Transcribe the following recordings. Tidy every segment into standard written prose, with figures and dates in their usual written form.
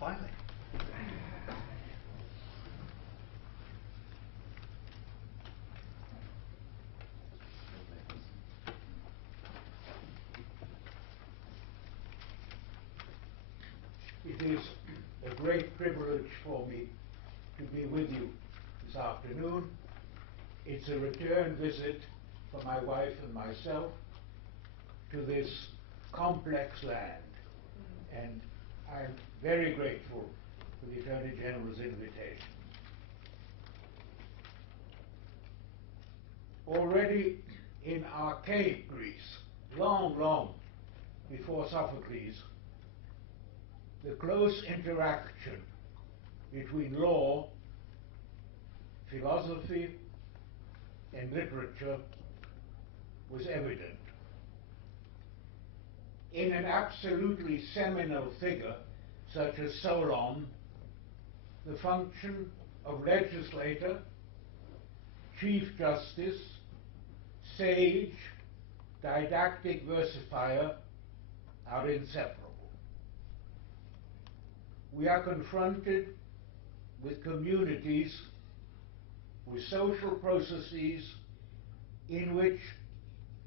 Finally. It is a great privilege for me to be with you this afternoon. It's a return visit for my wife and myself to this complex land, and I'm very grateful for the Attorney General's invitation. Already in archaic Greece, long before Sophocles, the close interaction between law, philosophy, and literature was evident. In an absolutely seminal figure such as Solon, the function of legislator, chief justice, sage, didactic versifier are inseparable. We are confronted with communities, with social processes in which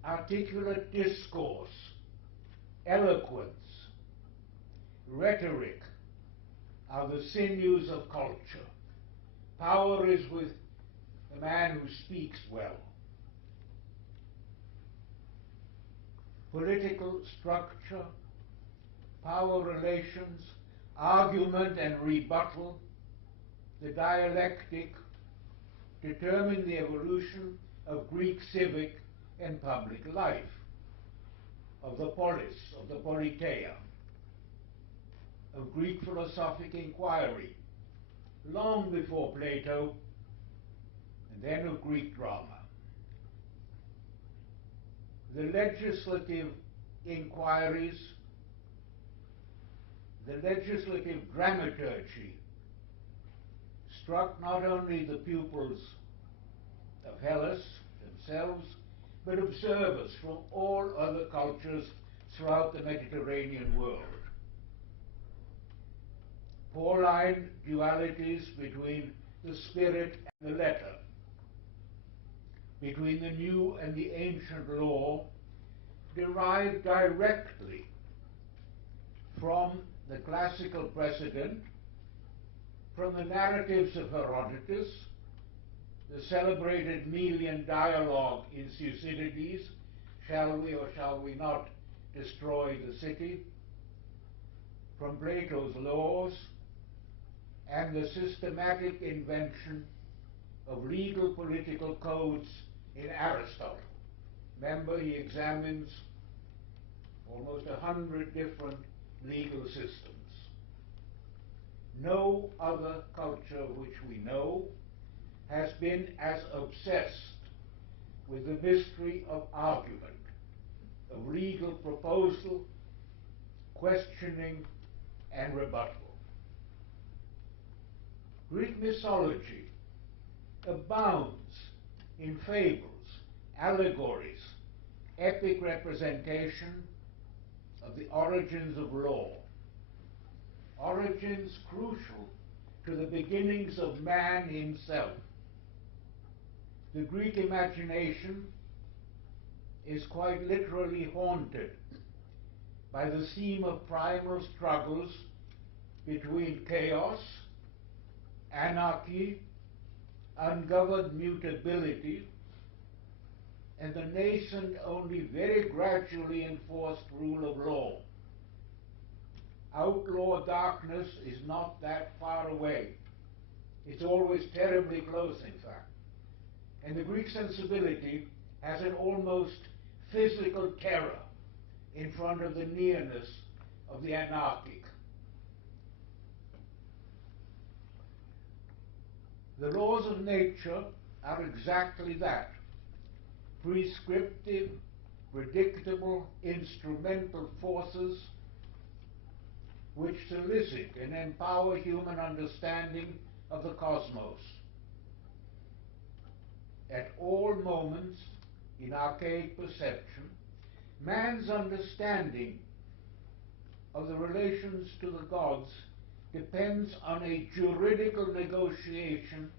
articulate discourse, eloquence, rhetoric are the sinews of culture. Power is with the man who speaks well. Political structure, power relations, argument and rebuttal, the dialectic, determine the evolution of Greek civic and public life, of the polis, of the politeia, of Greek philosophic inquiry, long before Plato, and then of Greek drama. The legislative inquiries, the legislative dramaturgy struck not only the pupils of Hellas themselves, but observers from all other cultures throughout the Mediterranean world. Pauline dualities between the spirit and the letter, between the new and the ancient law, derived directly from the classical precedent, from the narratives of Herodotus, the celebrated Melian dialogue in Thucydides, shall we or shall we not destroy the city, from Plato's laws, and the systematic invention of legal political codes in Aristotle. Remember, he examines almost 100 different legal systems. No other culture which we know has been as obsessed with the mystery of argument, of legal proposal, questioning, and rebuttal. Greek mythology abounds in fables, allegories, epic representation of the origins of law, origins crucial to the beginnings of man himself. The Greek imagination is quite literally haunted by the theme of primal struggles between chaos, anarchy, ungoverned mutability, and the nascent, only very gradually enforced rule of law. Outlaw darkness is not that far away. It's always terribly close, in fact. And the Greek sensibility has an almost physical terror in front of the nearness of the anarchic. The laws of nature are exactly that: prescriptive, predictable, instrumental forces which solicit and empower human understanding of the cosmos. At all moments in archaic perception, man's understanding of the relations to the gods depends on a juridical negotiation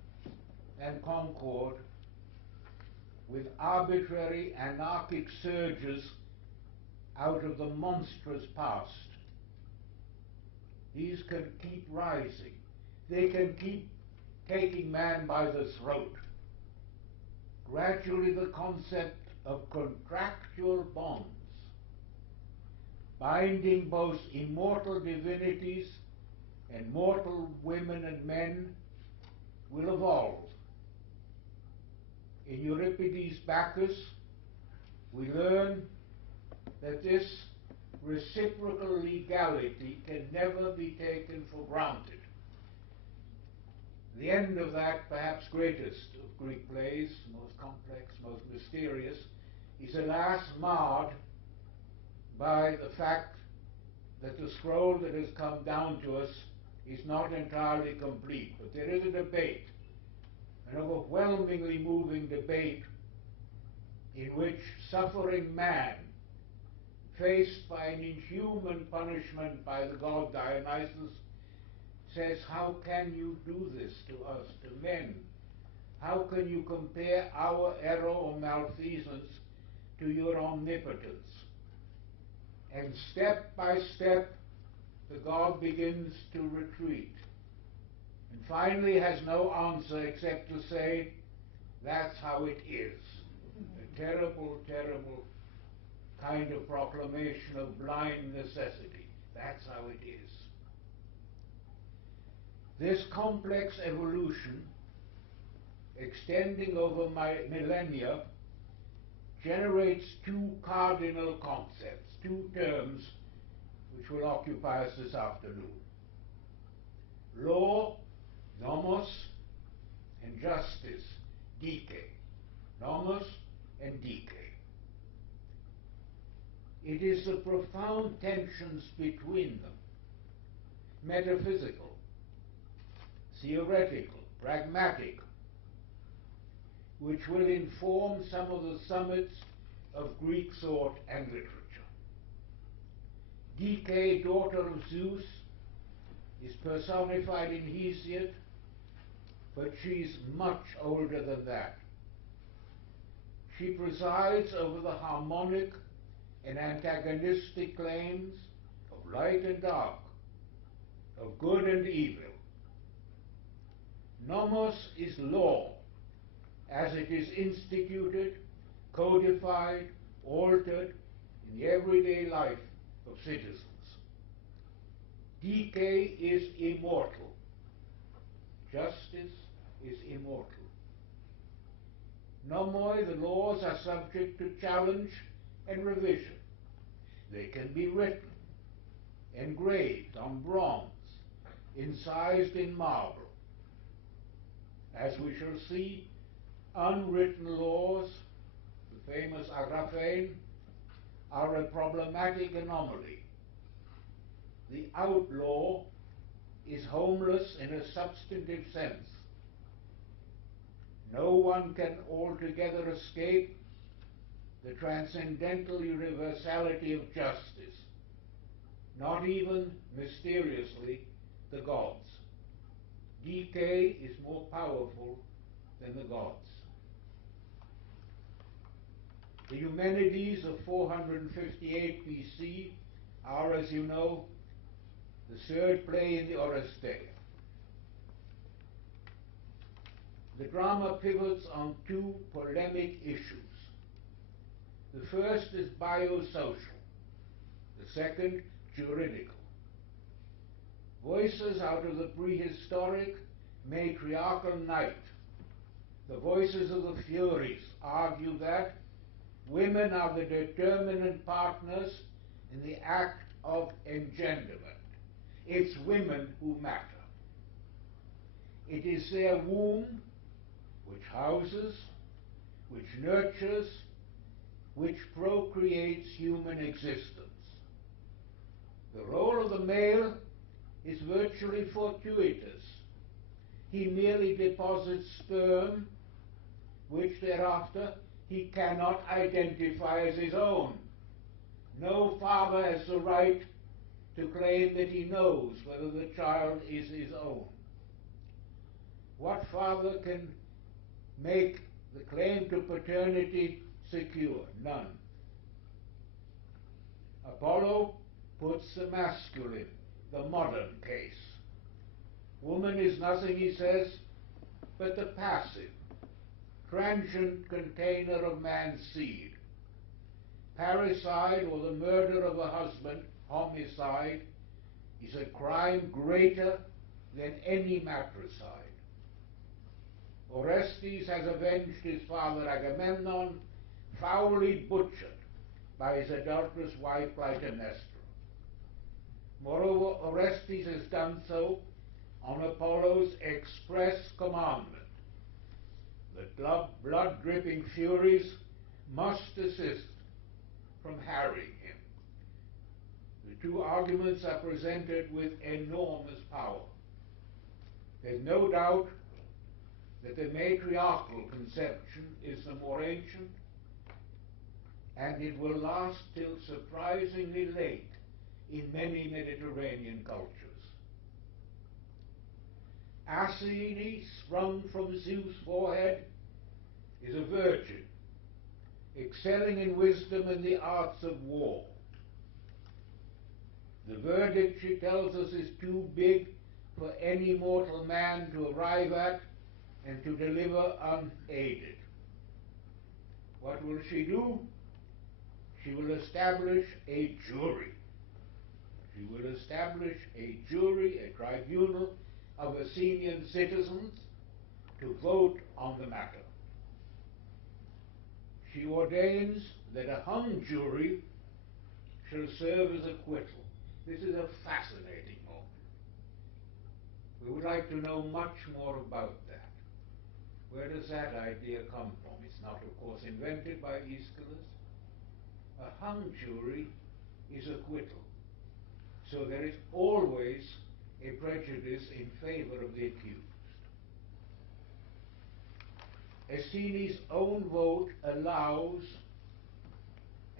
and concord with arbitrary anarchic surges out of the monstrous past. These can keep rising. They can keep taking man by the throat. Gradually the concept of contractual bonds, binding both immortal divinities and mortal women and men, will evolve. In Euripides' Bacchus, we learn that this reciprocal legality can never be taken for granted. The end of that, perhaps greatest of Greek plays, most complex, most mysterious, is alas marred by the fact that the scroll that has come down to us is not entirely complete. But there is a debate, an overwhelmingly moving debate, in which suffering man, faced by an inhuman punishment by the god Dionysus, says, how can you do this to us, to men? How can you compare our error or malfeasance to your omnipotence? And step by step, the god begins to retreat, and finally has no answer except to say, that's how it is. A terrible, terrible kind of proclamation of blind necessity. That's how it is. This complex evolution, extending over millennia, generates two cardinal concepts, two terms which will occupy us this afternoon. Law, nomos, and justice, dike. Nomos and dike. It is the profound tensions between them, metaphysical, theoretical, pragmatic, which will inform some of the summits of Greek thought and literature. Dike, daughter of Zeus, is personified in Hesiod, but she's much older than that. She presides over the harmonic and antagonistic claims of light and dark, of good and evil. Nomos is law, as it is instituted, codified, altered in the everyday life of citizens. Dike is immortal. Justice is immortal. Nomoi, the laws are subject to challenge and revision. They can be written, engraved on bronze, incised in marble. As we shall see, unwritten laws, the famous Araphain, are a problematic anomaly. The outlaw is homeless in a substantive sense. No one can altogether escape the transcendental universality of justice, not even mysteriously the gods. Dike is more powerful than the gods. The Eumenides of 458 BC are, as you know, the third play in the Oresteia. The drama pivots on two polemic issues. The first is biosocial, the second juridical. Voices out of the prehistoric matriarchal night, the voices of the Furies, argue that women are the determinant partners in the act of engenderment. It's women who matter. It is their womb which houses, which nurtures, which procreates human existence. The role of the male is virtually fortuitous. He merely deposits sperm, which thereafter he cannot identify as his own. No father has the right to claim that he knows whether the child is his own? What father can make the claim to paternity secure? None. Apollo puts the masculine, the modern case. Woman is nothing, he says, but the passive, transient container of man's seed. Parricide, or the murder of a husband, homicide, is a crime greater than any matricide. Orestes has avenged his father Agamemnon, foully butchered by his adulterous wife Clytemnestra. Moreover, Orestes has done so on Apollo's express commandment that blood-dripping Furies must desist from harrying him. The two arguments are presented with enormous power. There's no doubt that the matriarchal conception is the more ancient, and it will last till surprisingly late in many Mediterranean cultures. Athene, sprung from Zeus' forehead, is a virgin, excelling in wisdom and the arts of war. The verdict, she tells us, is too big for any mortal man to arrive at and to deliver unaided. What will she do? She will establish a jury. She will establish a jury, a tribunal of Athenian citizens to vote on the matter. She ordains that a hung jury shall serve as acquittal. This is a fascinating moment. We would like to know much more about that. Where does that idea come from? It's not, of course, invented by Aeschylus. A hung jury is acquittal. So there is always a prejudice in favor of the accused. Athene's own vote allows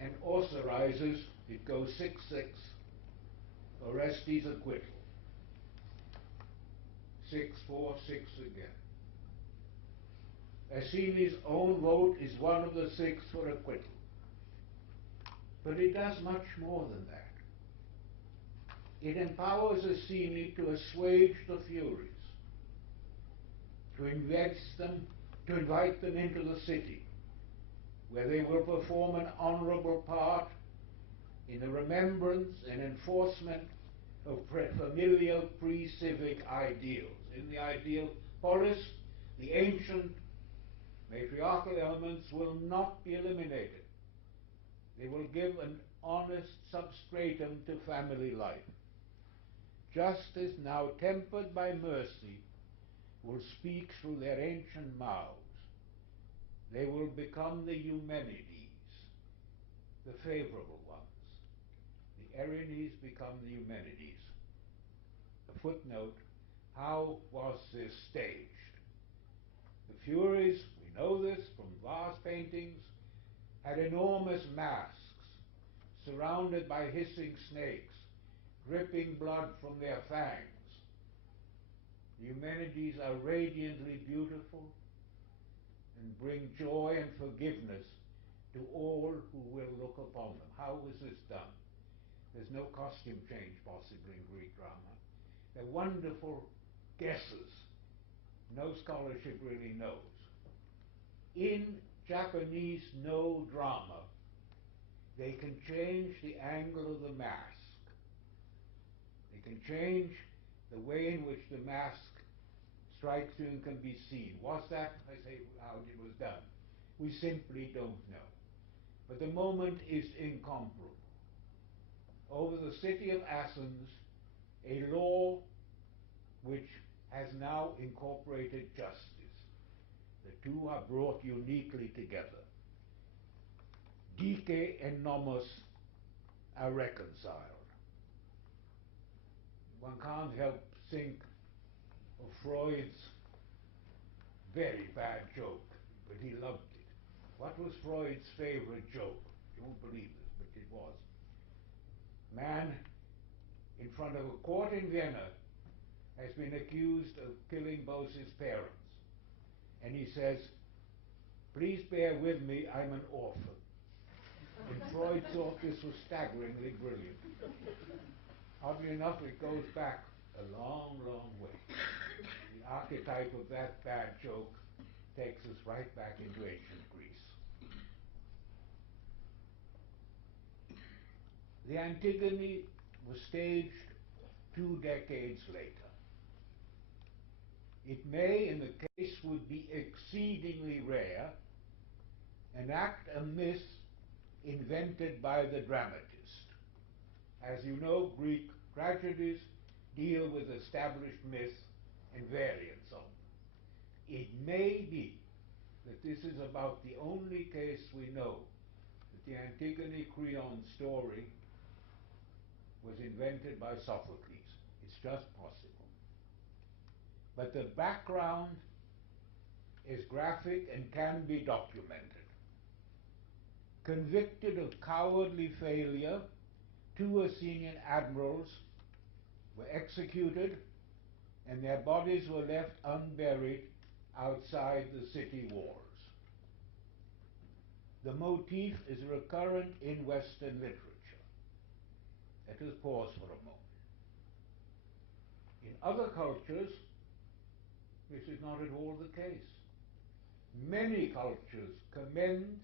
and authorizes, it goes 6-6, Orestes' acquittal. 6-4, 6 again. Athene's own vote is one of the 6 for acquittal. But it does much more than that. It empowers Athene to assuage the Furies, to invite them into the city, where they will perform an honorable part in the remembrance and enforcement of familial pre-civic ideals. In the ideal polis, the ancient matriarchal elements will not be eliminated. They will give an honest substratum to family life. Justice, now tempered by mercy, will speak through their ancient mouths. They will become the Eumenides, the favorable ones. The Erinyes become the Eumenides. A footnote, how was this staged? The Furies, we know this from vase paintings, had enormous masks surrounded by hissing snakes, dripping blood from their fangs. The Eumenides are radiantly beautiful and bring joy and forgiveness to all who will look upon them. How was this done? There's no costume change possible in Greek drama. They're wonderful guesses. No scholarship really knows. In Japanese no drama, they can change the angle of the mask. They can change the way in which the mask strikes you and can be seen. Was that, I say, how it was done? We simply don't know. But the moment is incomparable. Over the city of Athens, a law which has now incorporated justice. The two are brought uniquely together. Dike and nomos are reconciled. One can't help think of Freud's very bad joke, but he loved it. What was Freud's favorite joke? You won't believe this, but it was. Man in front of a court in Vienna, has been accused of killing both his parents. And he says, please bear with me, I'm an orphan. And Freud thought this was staggeringly brilliant. Oddly enough, it goes back a long, long way. The archetype of that bad joke takes us right back into ancient Greece. The Antigone was staged 2 decades later. It may, in the case would be exceedingly rare, enact a myth invented by the dramatist. As you know, Greek tragedies deal with established myths and variants of them. It may be that this is about the only case we know that the Antigone Creon story was invented by Sophocles. It's just possible. But the background is graphic and can be documented. Convicted of cowardly failure, 2 Athenian admirals were executed and their bodies were left unburied outside the city walls. The motif is recurrent in Western literature. Let us pause for a moment. In other cultures, this is not at all the case. Many cultures commend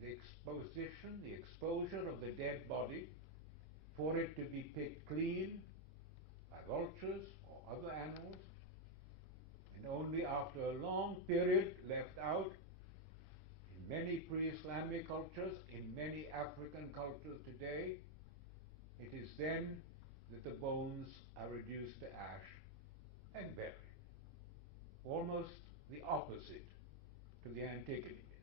the exposure of the dead body for it to be picked clean by vultures or other animals, and only after a long period left out in many pre-Islamic cultures, in many African cultures today, it is then that the bones are reduced to ash and buried. Almost the opposite to the Antigone myth.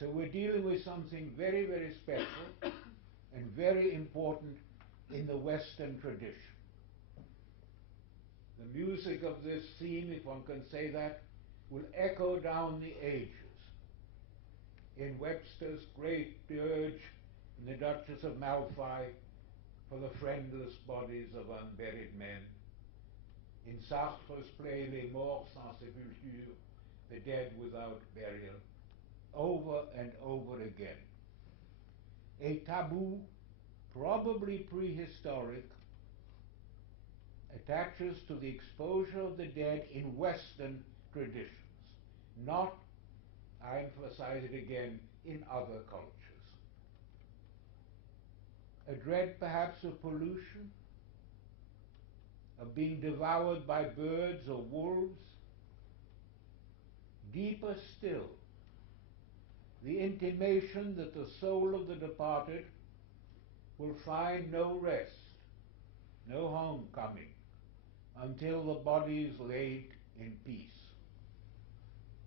So we're dealing with something very, very special and very important in the Western tradition. The music of this theme, if one can say that, will echo down the ages. In Webster's great dirge in The Duchess of Malfi for the friendless bodies of unburied men, in Sartre's play Les Morts sans sépulture, the dead without burial, over and over again. A taboo, probably prehistoric, attaches to the exposure of the dead in Western traditions, not, I emphasize it again, in other cultures. A dread perhaps of pollution, of being devoured by birds or wolves. Deeper still, the intimation that the soul of the departed will find no rest, no homecoming, until the body is laid in peace.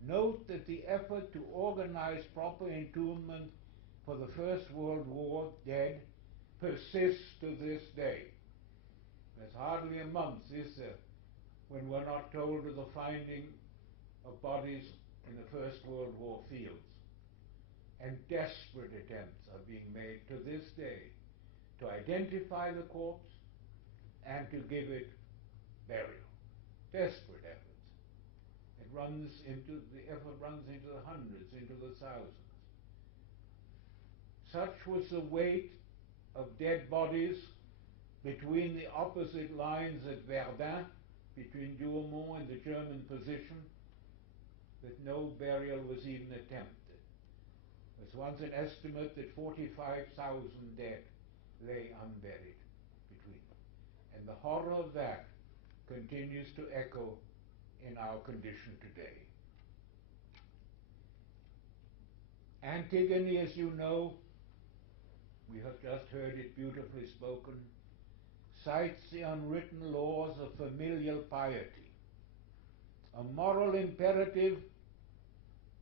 Note that the effort to organize proper entombment for the First World War dead persists to this day. There's hardly a month, is there, when we're not told of the finding of bodies in the First World War fields. And desperate attempts are being made to this day to identify the corpse and to give it burial. Desperate efforts. The effort runs into the hundreds, into the thousands. Such was the weight of dead bodies between the opposite lines at Verdun, between Douaumont and the German position, that no burial was even attempted. There was once an estimate that 45,000 dead lay unburied between them. And the horror of that continues to echo in our condition today. Antigone, as you know, we have just heard it beautifully spoken, cites the unwritten laws of familial piety, a moral imperative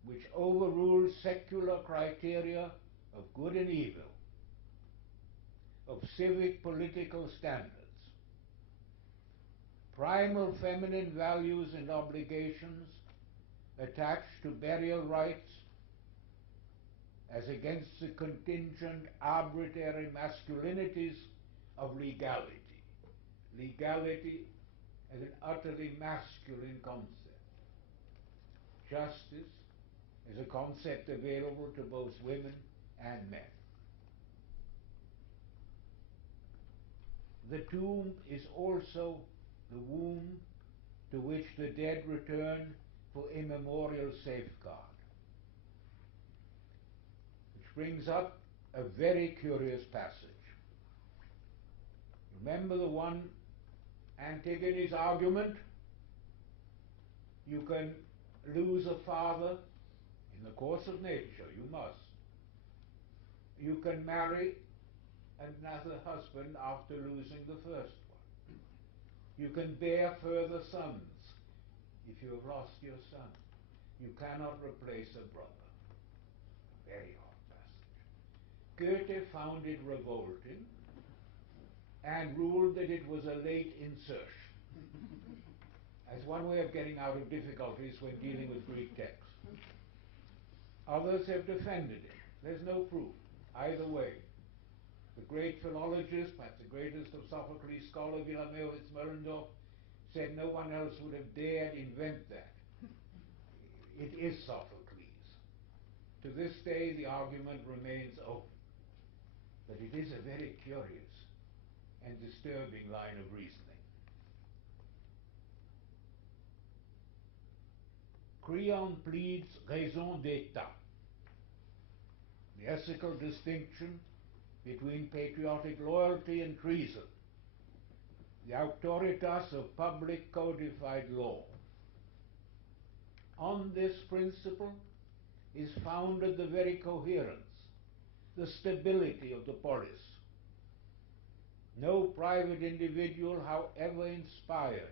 which overrules secular criteria of good and evil, of civic political standards. Primal feminine values and obligations attached to burial rites as against the contingent arbitrary masculinities of legality. Legality as an utterly masculine concept. Justice is a concept available to both women and men. The tomb is also the womb to which the dead return for immemorial safeguard. Which brings up a very curious passage. Remember the one, Antigone's argument? You can lose a father in the course of nature, you must. You can marry another husband after losing the first one. You can bear further sons if you have lost your son. You cannot replace a brother. Very odd passage. Goethe found it revolting and ruled that it was a late insertion as one way of getting out of difficulties when dealing with Greek texts. Others have defended it. There's no proof either way. The great philologist, perhaps the greatest of Sophocles' scholar, Wilamowitz Moellendorff, said no one else would have dared invent that. It is Sophocles. To this day, the argument remains open. But it is a very curious and disturbing line of reasoning. Creon pleads raison d'état, the ethical distinction between patriotic loyalty and treason, the auctoritas of public codified law. On this principle is founded the very coherence, the stability of the polis. No private individual, however inspired,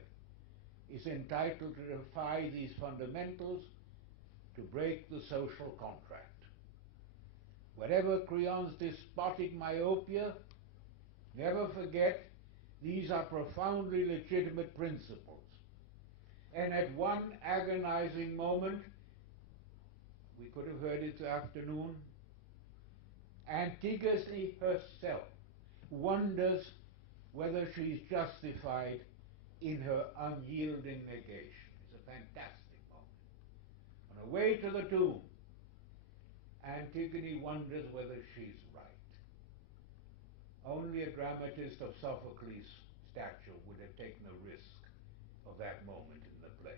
is entitled to defy these fundamentals to break the social contract. Whatever Creon's despotic myopia, never forget these are profoundly legitimate principles. And at one agonizing moment, we could have heard it this afternoon, Antigone herself wonders whether she's justified in her unyielding negation. It's a fantastic moment. On her way to the tomb, Antigone wonders whether she's right. Only a dramatist of Sophocles' stature would have taken a risk of that moment in the play.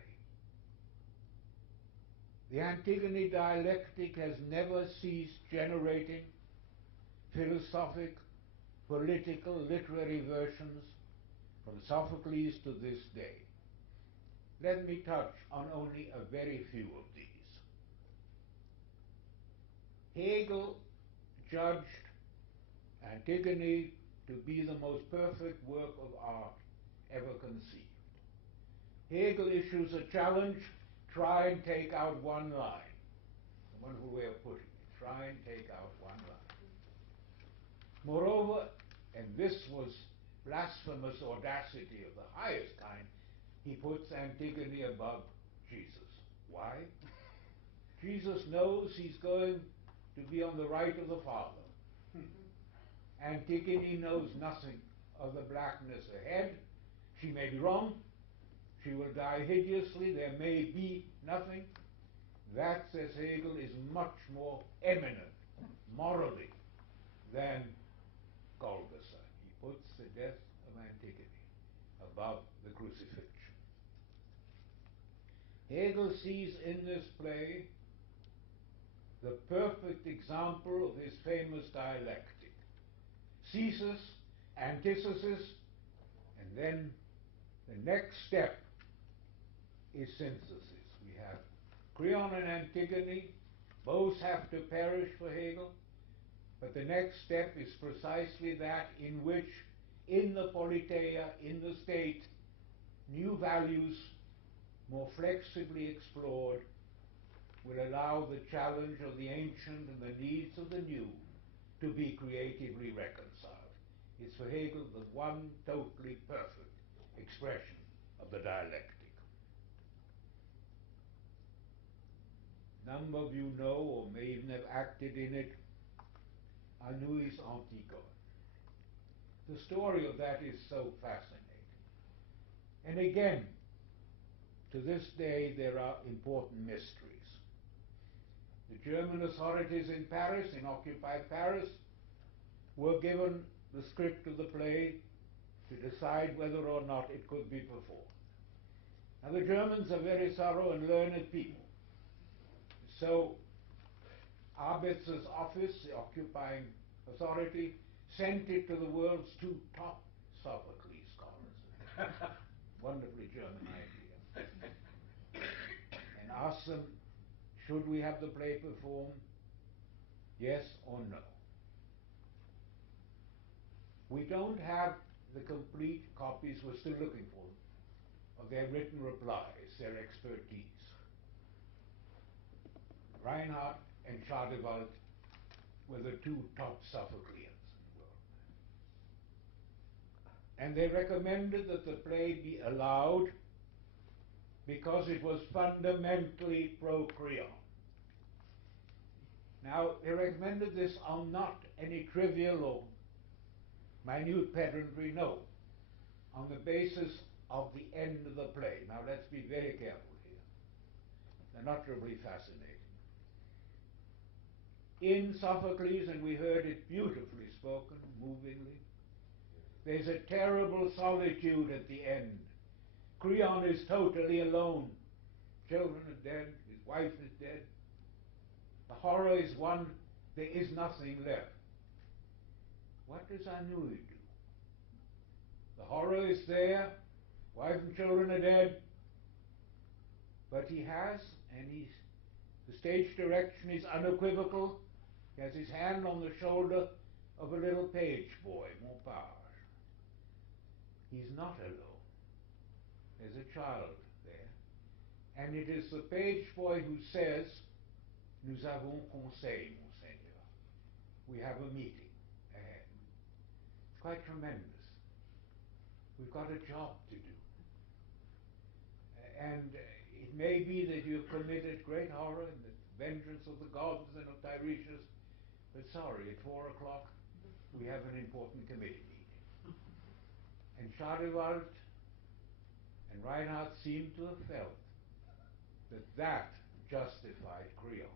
The Antigone dialectic has never ceased generating philosophic, political, literary versions from Sophocles to this day. Let me touch on only a very few of these. Hegel judged Antigone to be the most perfect work of art ever conceived. Hegel issues a challenge: try and take out one line. A wonderful way of putting it. Try and take out one line. Moreover, and this was blasphemous audacity of the highest kind, he puts Antigone above Jesus. Why? Jesus knows he's going to be on the right of the Father. Antigone knows nothing of the blackness ahead. She may be wrong. She will die hideously. There may be nothing. That, says Hegel, is much more eminent morally than Golgotha. He puts the death of Antigone above the crucifixion. Hegel sees in this play the perfect example of his famous dialectic. Thesis, antithesis, and then the next step is synthesis. We have Creon and Antigone, both have to perish for Hegel, but the next step is precisely that in which, in the politeia, in the state, new values, more flexibly explored, will allow the challenge of the ancient and the needs of the new to be creatively reconciled. It's for Hegel the one totally perfect expression of the dialectic. number of you know or may even have acted in it, Anouilh's Antigone. The story of that is so fascinating. And again, to this day, there are important mysteries. The German authorities in Paris, in occupied Paris, were given the script of the play to decide whether or not it could be performed. Now, the Germans are very thorough and learned people. So, Abitzer's office, the occupying authority, sent it to the world's two top Sophocles scholars. Wonderfully German idea. And asked them, should we have the play performed? Yes or no? We don't have the complete copies, we're still looking for them, of their written replies, their expertise. Reinhardt and Schadewald were the two top Sophocleans in the world. And they recommended that the play be allowed because it was fundamentally pro-Creon. Now, they recommended this on not any trivial or minute pedantry, no, on the basis of the end of the play. Now, let's be very careful here. They're not terribly fascinating. In Sophocles, and we heard it beautifully spoken, movingly, there's a terrible solitude at the end. Creon is totally alone. Children are dead, his wife is dead. The horror is one, there is nothing left. What does Anouilh do? The horror is there, wife and children are dead, but he has, and the stage direction is unequivocal. He has his hand on the shoulder of a little page boy, Montpage. He's not alone. There's a child there. And it is the page boy who says, "Nous avons conseil, Monseigneur." We have a meeting ahead. It's quite tremendous. We've got a job to do. And it may be that you've committed great horror in the vengeance of the gods and of Tiresias, but sorry, at 4 o'clock we have an important committee meeting. And Schadewald and Reinhardt seem to have felt that that justified Creon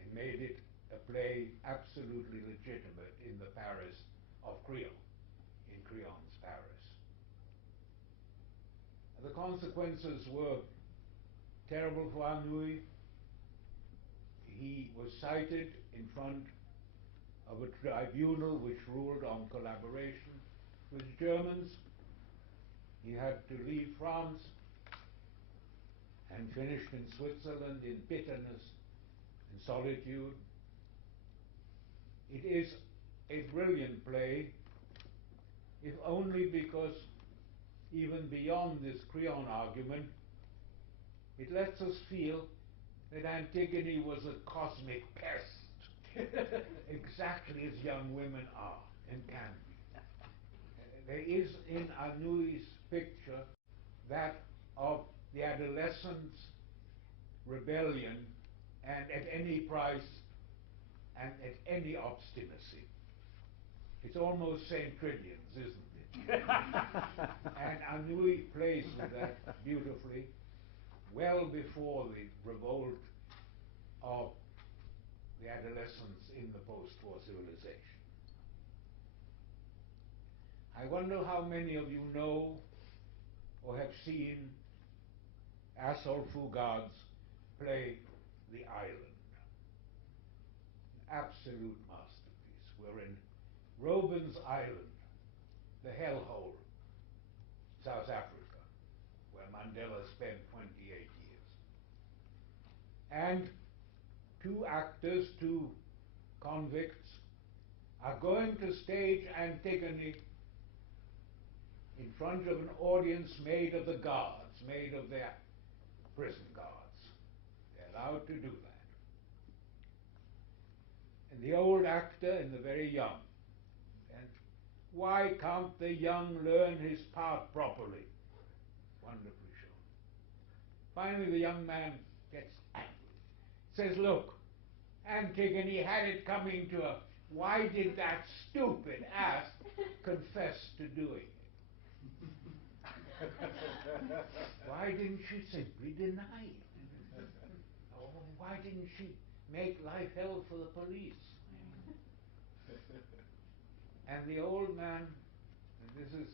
and made it a play absolutely legitimate in the Paris of Creon, in Creon's Paris. And the consequences were terrible for Anouilh. He was cited in front of a tribunal which ruled on collaboration with the Germans. He had to leave France and finished in Switzerland in bitterness and solitude. It is a brilliant play, if only because even beyond this Creon argument, it lets us feel that Antigone was a cosmic pest, exactly as young women are and can be. There is in Anouilh's picture that of the adolescent's rebellion and at any price and at any obstinacy. It's almost St. Trinian's, isn't it? And Anouilh plays with that beautifully, well before the revolt of the adolescents in the post-war civilization. I wonder how many of you know or have seen Asol Fugard's play The Island. An absolute masterpiece. We're in Robben's Island, the hellhole, South Africa, where Mandela spent 28 years. And two actors, two convicts, are going to stage Antigone in front of an audience made of the guards, made of their prison guards. They're allowed to do that. And the old actor and the very young. And why can't the young learn his part properly? Wonderfully shown. Finally, the young man gets angry. says, look, Antigone had it coming to her. Why did that stupid ass confess to doing it? Why didn't she simply deny it? Or why didn't she make life hell for the police? And the old man, and this is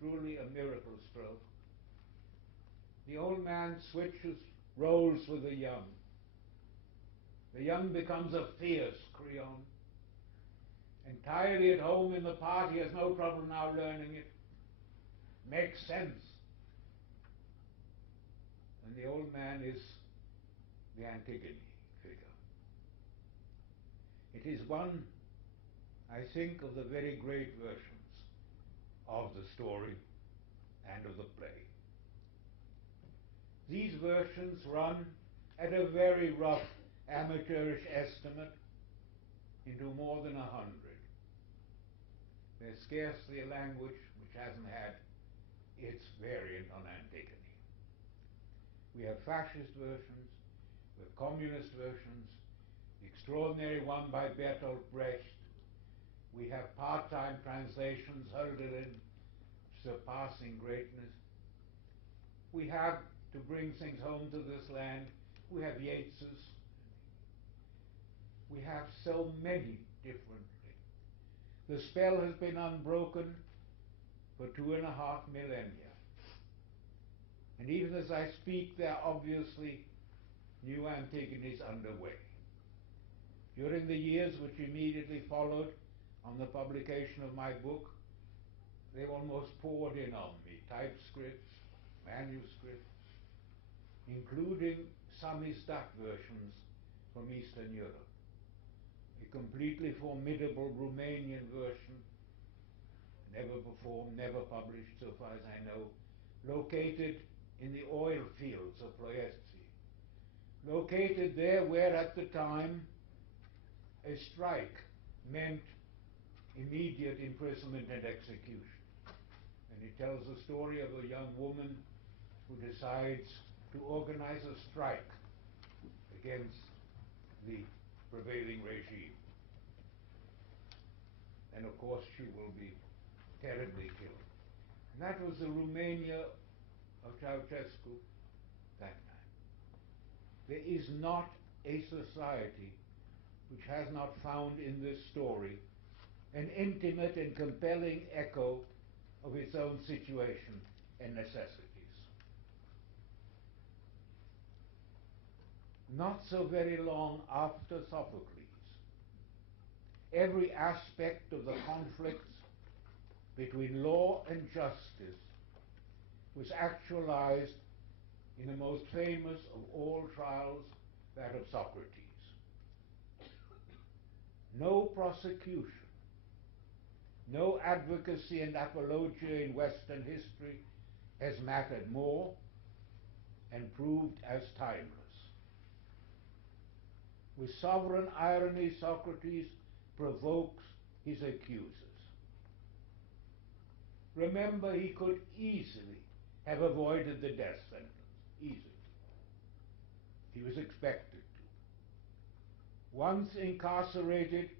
truly a miracle stroke, the old man switches roles with the young. The young becomes a fierce Creon. Entirely at home in the part, he has no trouble now learning it. Makes sense. And the old man is the Antigone figure. It is one, I think, of the very great versions of the story and of the play. These versions run at a very rough amateurish estimate into more than 100. There's scarcely a language which hasn't had its variant on Antigone. We have fascist versions, we have communist versions, the extraordinary one by Bertolt Brecht. We have part-time translations, Hölderlin, surpassing greatness. We have, to bring things home to this land, we have Yeats's. We have so many different things. The spell has been unbroken for 2.5 millennia. And even as I speak, there are obviously new Antigones underway. During the years which immediately followed on the publication of my book, they almost poured in on me, typescripts, manuscripts, including samizdat versions from Eastern Europe. A completely formidable Romanian version, never performed, never published so far as I know, located in the oil fields of Ploiești. Located there where at the time a strike meant immediate imprisonment and execution. And it tells the story of a young woman who decides to organize a strike against the prevailing regime. And of course she will be terribly killed. And that was the Romania of Ceausescu that time. There is not a society which has not found in this story an intimate and compelling echo of its own situation and necessities. Not so very long after Sophocles, every aspect of the conflicts between law and justice was actualized in the most famous of all trials, that of Socrates. No prosecution, no advocacy and apologia in Western history has mattered more and proved as timeless. With sovereign irony, Socrates provokes his accusers. Remember, he could easily have avoided the death sentence, easily. He was expected to. Once incarcerated,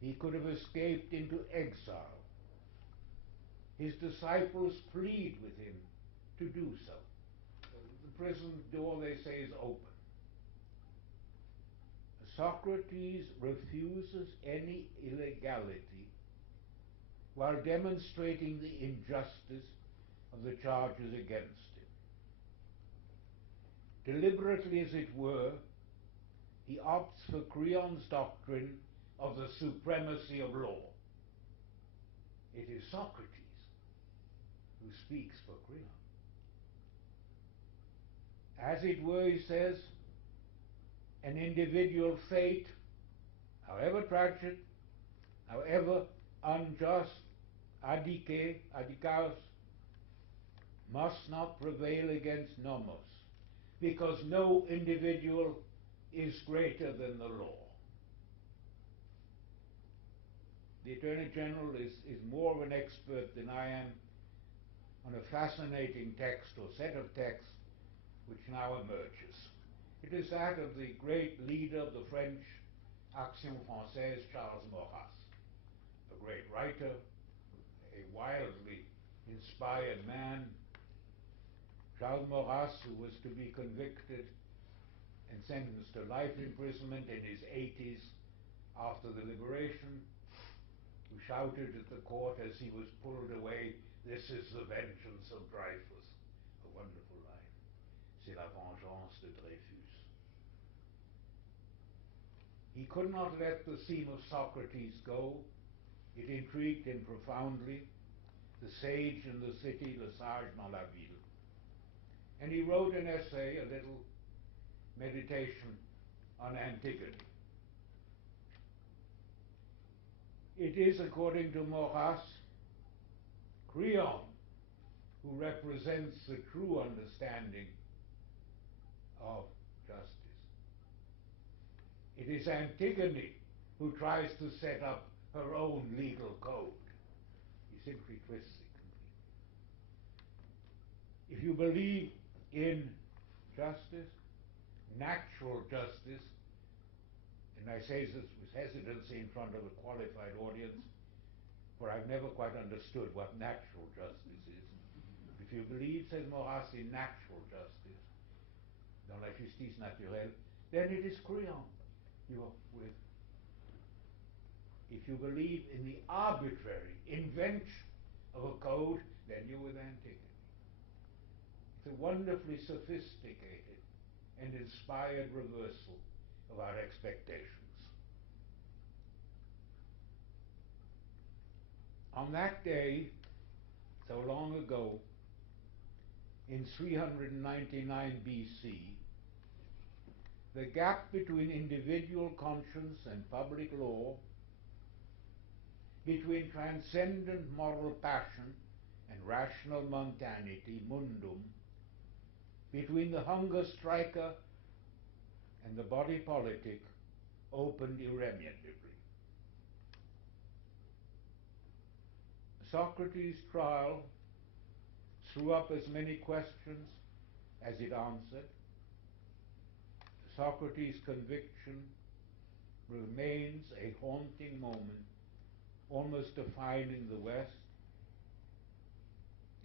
he could have escaped into exile. His disciples plead with him to do so. The prison door, they say, is open. Socrates refuses any illegality while demonstrating the injustice of the charges against him. Deliberately, as it were, he opts for Creon's doctrine of the supremacy of law. It is Socrates who speaks for Creon. As it were, he says, an individual fate, however tragic, however unjust, adikaos, must not prevail against nomos, because no individual is greater than the law. The Attorney General is more of an expert than I am on a fascinating text or set of texts which now emerges. It is that of the great leader of the French Action Française, Charles Maurras, a great writer, a wildly inspired man. Charles Maurras, who was to be convicted and sentenced to life imprisonment in his 80s after the liberation, who shouted at the court as he was pulled away, "This is the vengeance of Dreyfus." A wonderful line. "C'est la vengeance de Dreyfus." He could not let the theme of Socrates go. It intrigued him profoundly. The sage in the city, le sage dans la ville. And he wrote an essay, a little meditation on Antigone. It is, according to Maurras, Creon who represents the true understanding of justice. It is Antigone who tries to set up her own legal code. He simply twists it completely. If you believe in justice, natural justice, and I say this with hesitancy in front of a qualified audience, for I've never quite understood what natural justice is. If you believe, says Maurras, in natural justice, dans la justice naturelle, then it is Creon you are with. If you believe in the arbitrary invention of a code, then you're with Antigone. It's a wonderfully sophisticated and inspired reversal of our expectations. On that day, so long ago, in 399 BC, the gap between individual conscience and public law, between transcendent moral passion and rational mundanity, mundum, between the hunger striker and the body politic, opened irremediably. Socrates' trial threw up as many questions as it answered. Socrates' conviction remains a haunting moment, almost defining the West.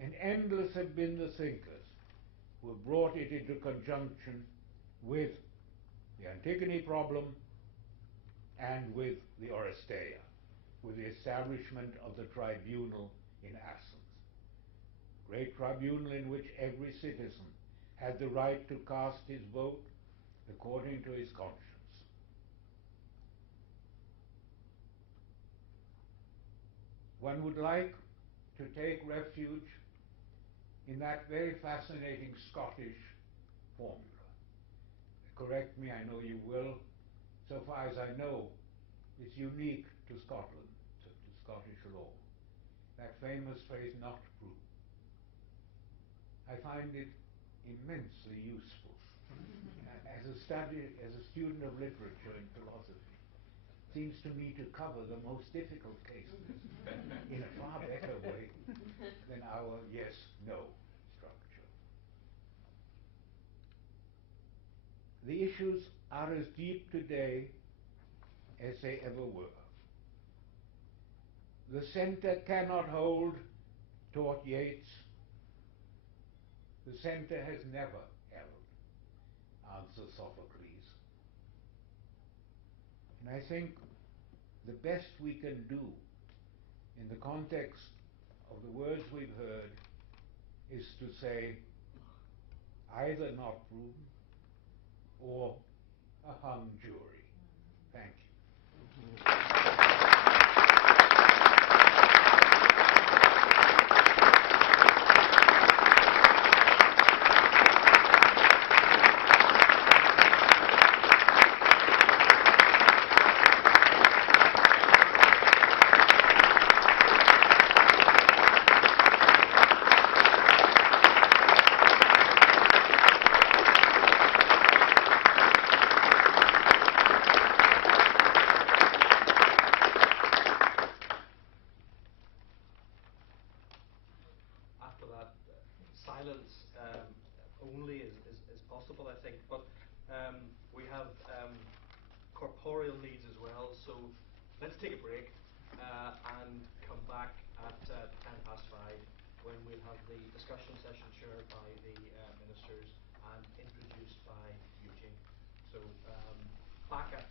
And endless have been the thinkers who have brought it into conjunction with the Antigone problem and with the Oresteia, with the establishment of the tribunal in Athens. Great tribunal in which every citizen had the right to cast his vote according to his conscience. One would like to take refuge in that very fascinating Scottish formula. Correct me, I know you will. So far as I know, it's unique to Scotland, to Scottish law. That famous phrase, "not true." I find it immensely useful as a student of literature and philosophy. Seems to me to cover the most difficult cases in a far better way than our yes-no structure. The issues are as deep today as they ever were. The center cannot hold, taught Yeats. The center has never held, answers Sophocles. And I think the best we can do in the context of the words we've heard is to say either not proven or a hung jury. Thank you. Silence only is possible, I think. But We have corporeal needs as well, so let's take a break and come back at 5:10 when we'll have the discussion session chaired by the ministers and introduced by Eugene. So back at